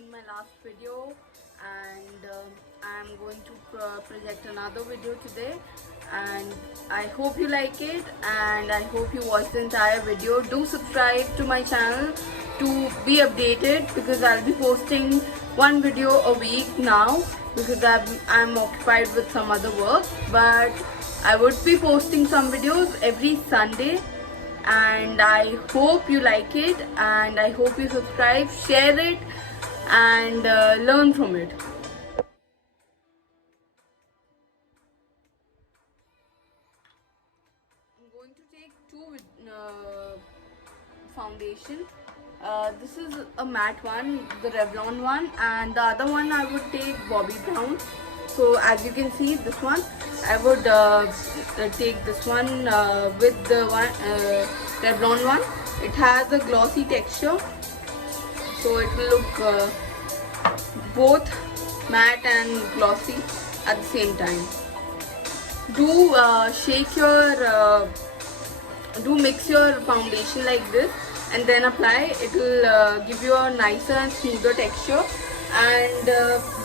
seen my last video, and I'm going to project another video today, and I hope you like it and I hope you watch the entire video. Do subscribe to my channel to be updated, because I'll be posting one video a week now, because I'm occupied with some other work, but I would be posting some videos every Sunday. And I hope you like it, and I hope you subscribe, share it, and learn from it. I'm going to take two foundation. This is a matte one, the Revlon one, and the other one I would take Bobbi Brown. So as you can see, this one I would take this one with the one Revlon one. It has a glossy texture, so it will look both matte and glossy at the same time. Do mix your foundation like this and then apply. It will give you a nicer and smoother texture. And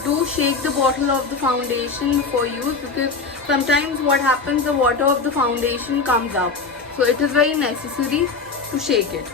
do shake the bottle of the foundation before use, because sometimes what happens, the water of the foundation comes up, so it is very necessary to shake it.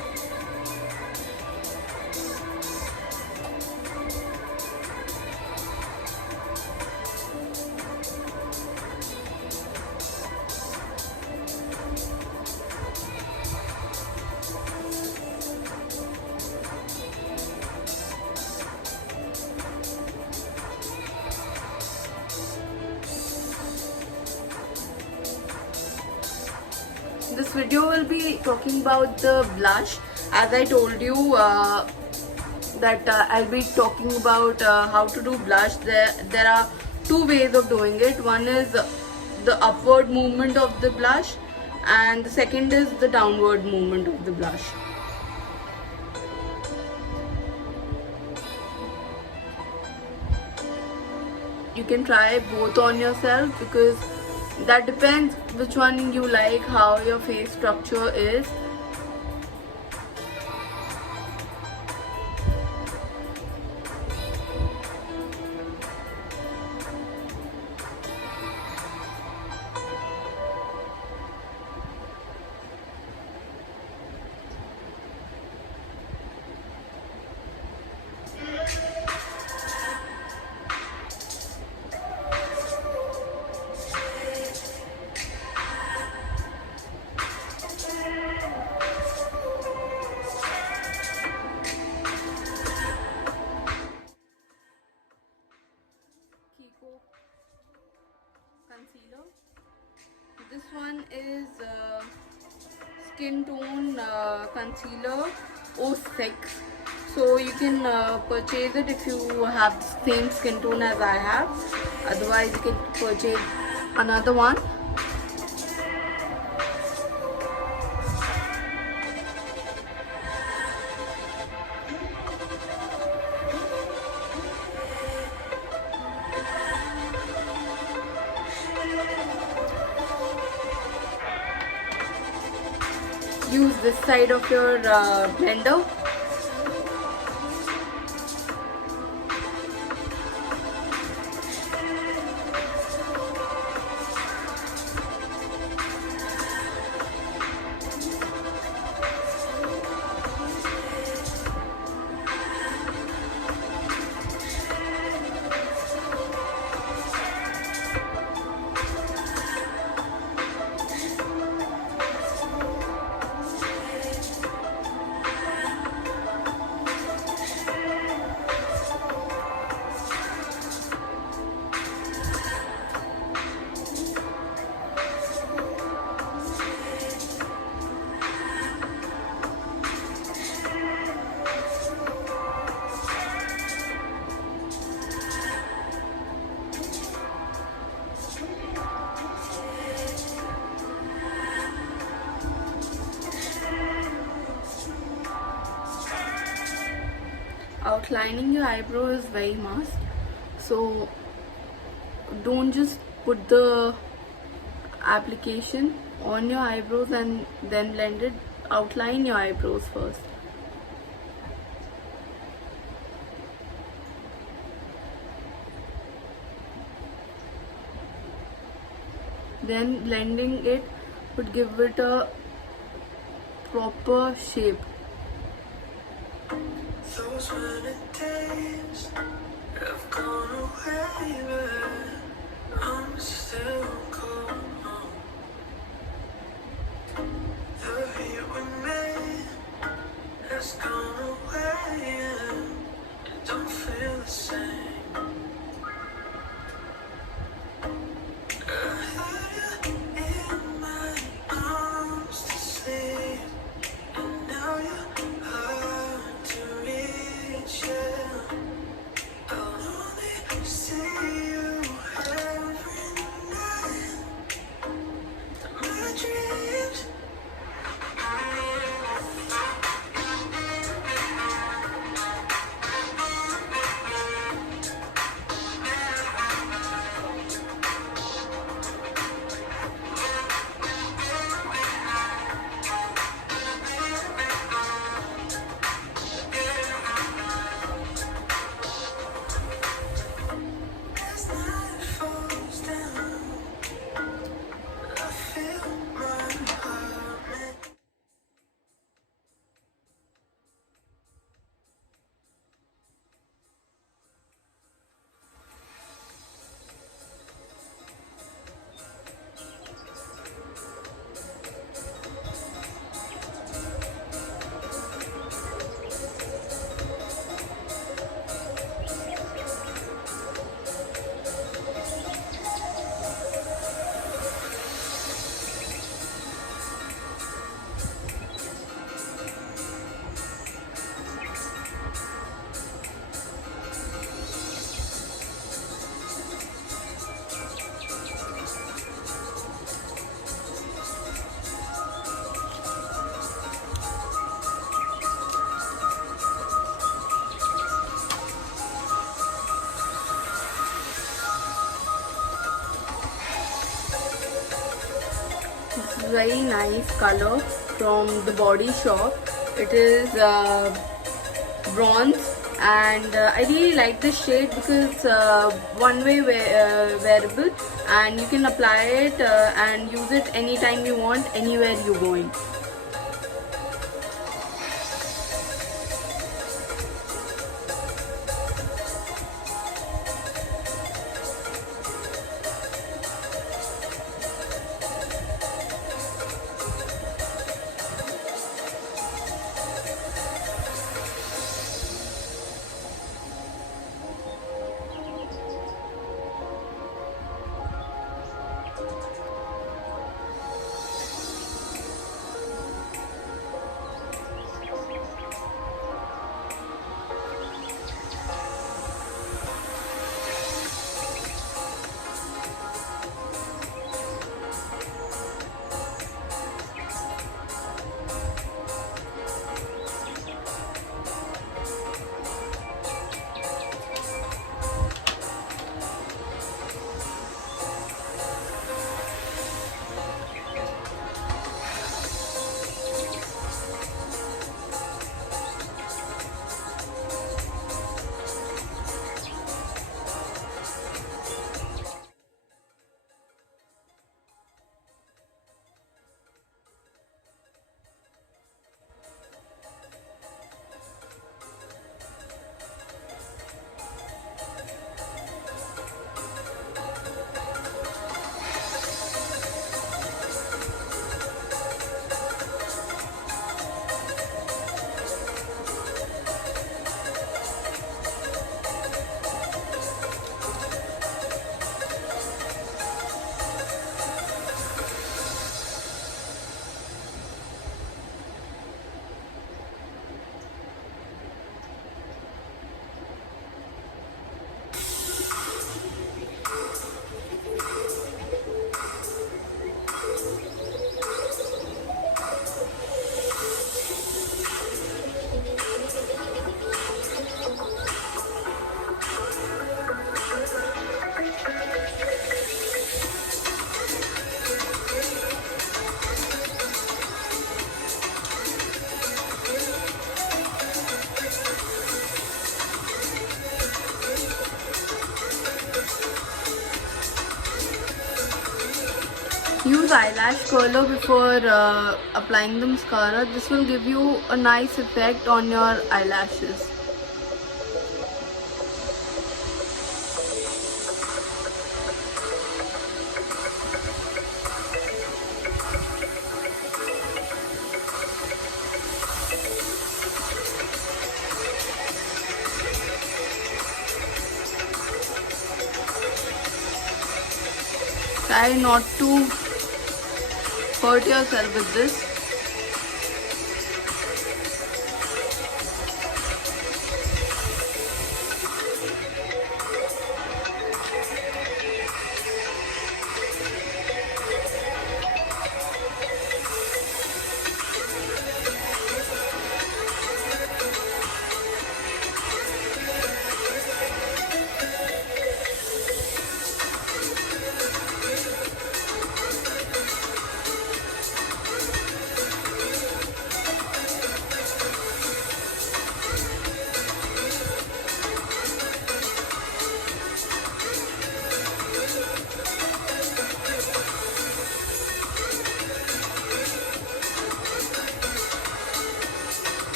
This video will be talking about the blush. As I told you that I'll be talking about how to do blush. There are two ways of doing it. One is the upward movement of the blush, and the second is the downward movement of the blush. You can try both on yourself, because that depends which one you like, how your face structure is. Concealer. This one is Skin Tone Concealer 06. So you can purchase it if you have the same skin tone as I have. Otherwise, you can purchase another one. Use this side of your blender. Outlining your eyebrow is very must, so don't just put the application on your eyebrows and then blend it. Outline your eyebrows first. then blending it would give it a proper shape. Those were the days have gone away, but I'm still cold. The heat we made has gone away, and it don't feel the same. I had you in my arms to sleep, and now you're hard to reach. Yeah. I'll only see you every night. My dreams. As night falls down, I feel my heart melt. This is very nice color from the Body Shop. It is bronze, and I really like this shade because it's one-way wearable, and you can apply it and use it anytime you want, anywhere you're going. Use eyelash curler before applying the mascara. This will give you a nice effect on your eyelashes. Try not to hurt yourself with this.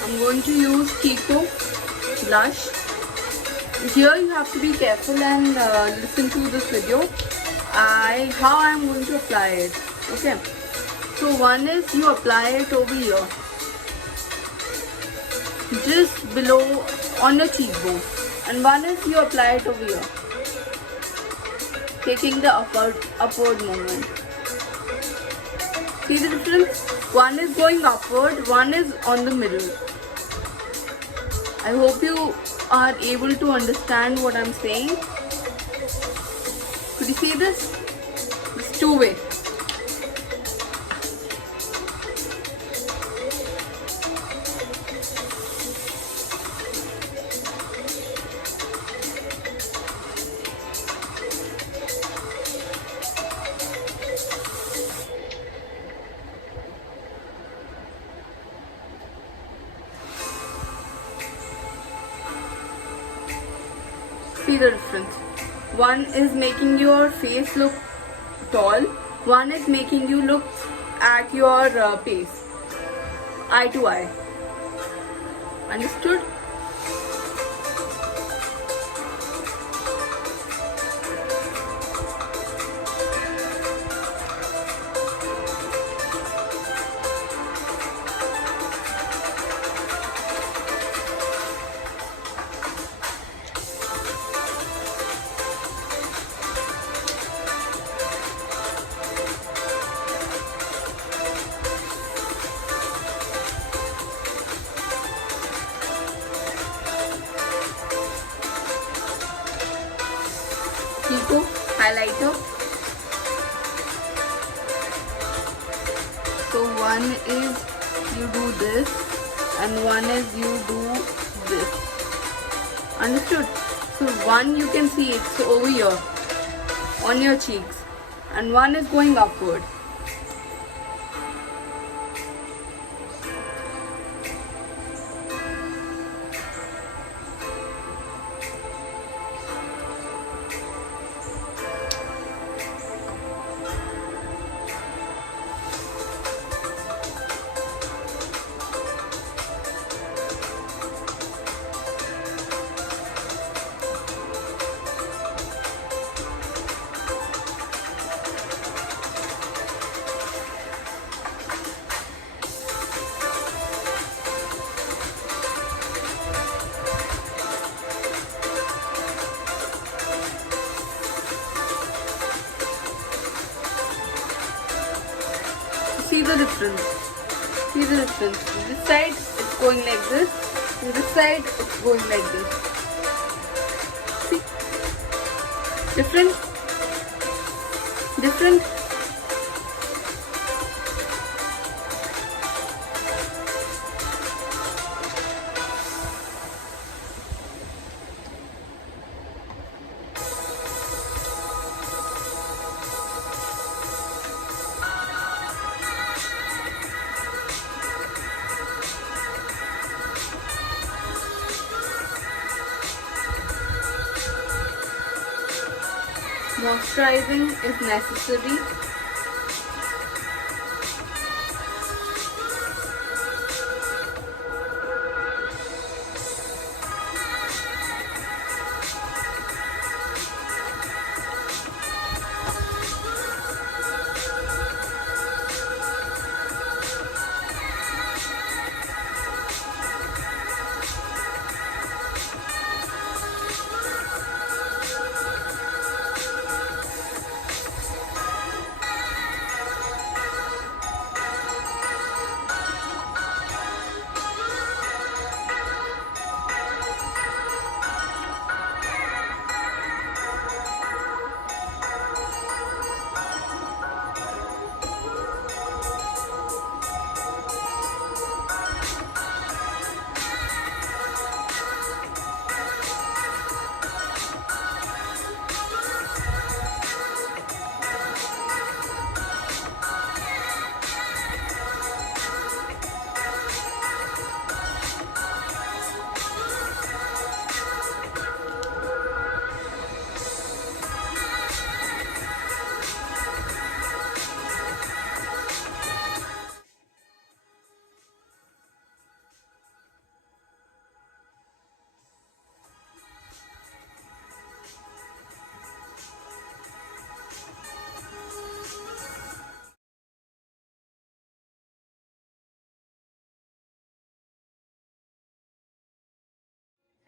I'm going to use Kiko blush. Here you have to be careful and listen to this video. How I'm going to apply it. Okay. So one is you apply it over here, just below on your cheekbone, and one is you apply it over here, taking the upward movement. See the difference? One is going upward, one is on the middle. I hope you are able to understand what I'm saying. Could you see this? It's two-way. See the difference. One is making your face look tall, one is making you look at your face, eye to eye. Understood? Kiko highlighter. So one is you do this and one is you do this. Understood? So one you can see it's over here on your cheeks and one is going upward. difference. See the difference. This side it's going like this. And this side it's going like this. See? Different. Different. Moisturizing is necessary.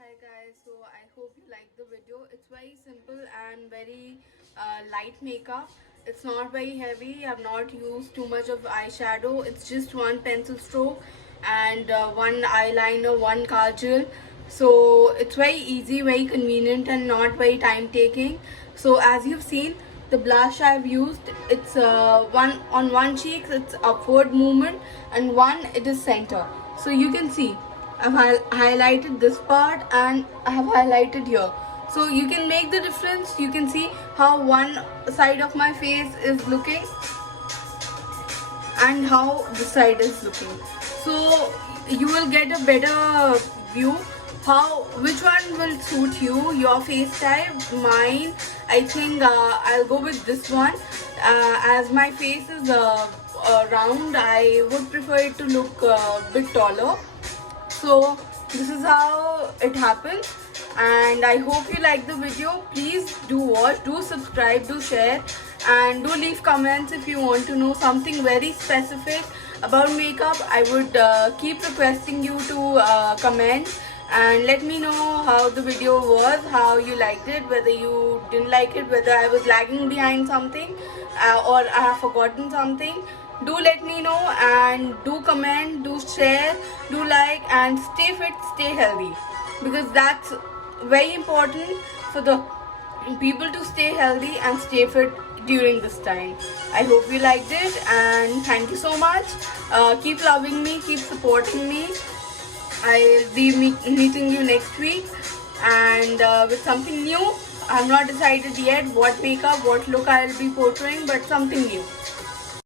Hi guys, so I hope you like the video. It's very simple and very light makeup. It's not very heavy. I've not used too much of eyeshadow. It's just one pencil stroke and one eyeliner, one kajal. So it's very easy, very convenient and not very time taking. So as you've seen, the blush I've used, it's one on one cheek, it's upward movement, and one it is center. So you can see I've highlighted this part and I have highlighted here. So you can make the difference. You can see how one side of my face is looking and how this side is looking. So you will get a better view which one will suit you, your face type. Mine, I think I'll go with this one. As my face is round, I would prefer it to look a bit taller. So this is how it happens, and I hope you like the video. Please do watch, do subscribe, do share, and do leave comments if you want to know something very specific about makeup. I would keep requesting you to comment and let me know how the video was, how you liked it, whether you didn't like it, whether I was lagging behind something or I have forgotten something. Do let me know and do comment, do share, do like, and stay fit, stay healthy, because that's very important for the people to stay healthy and stay fit during this time. I hope you liked it and thank you so much. Keep loving me, keep supporting me. I'll be meeting you next week and with something new. I'm not decided yet what makeup, what look I'll be portraying, but something new.